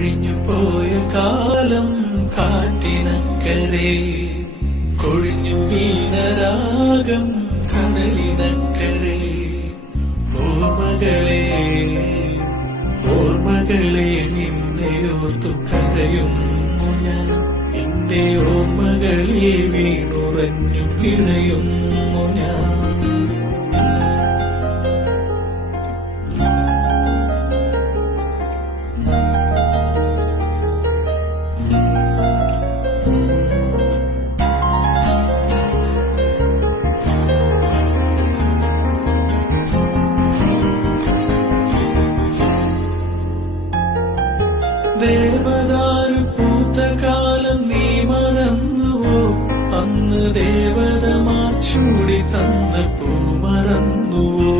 കഴിഞ്ഞു പോയ കാലം കാറ്റിനക്കരെ, കൊഴിഞ്ഞു വീണരാഗം കടലിനക്കരെ. ഓർമ്മകളെ ഓർമ്മകളെ നിന്നെയോർത്തു കരയുന്നു ഞാൻ, നിന്റെ ഓർമ്മകളിൽ വീണുറഞ്ഞു പിഴയുന്നു ഞാൻ. ദേവദാരു പൂത്ത കാലം നീ മറന്നുവോ? അന്ന് ദേവതമാർ ചൂടി തന്ന പൂ മറന്നുവോ?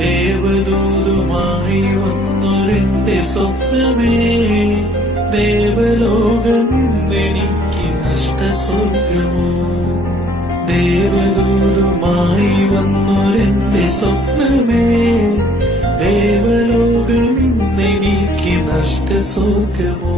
ദേവദൂതുമായി വന്നൊരെന്റെ സ്വപ്നമേ, ദേവലോകമെന്നെനിക്ക് നഷ്ടസ്വർഗമോ? ദേവദൂതുമായി വന്നൊരെന്റെ സ്വപ്നമേ, ദേവലോകമെന്നെനിക്ക് നഷ്ടസ്വർഗമോ?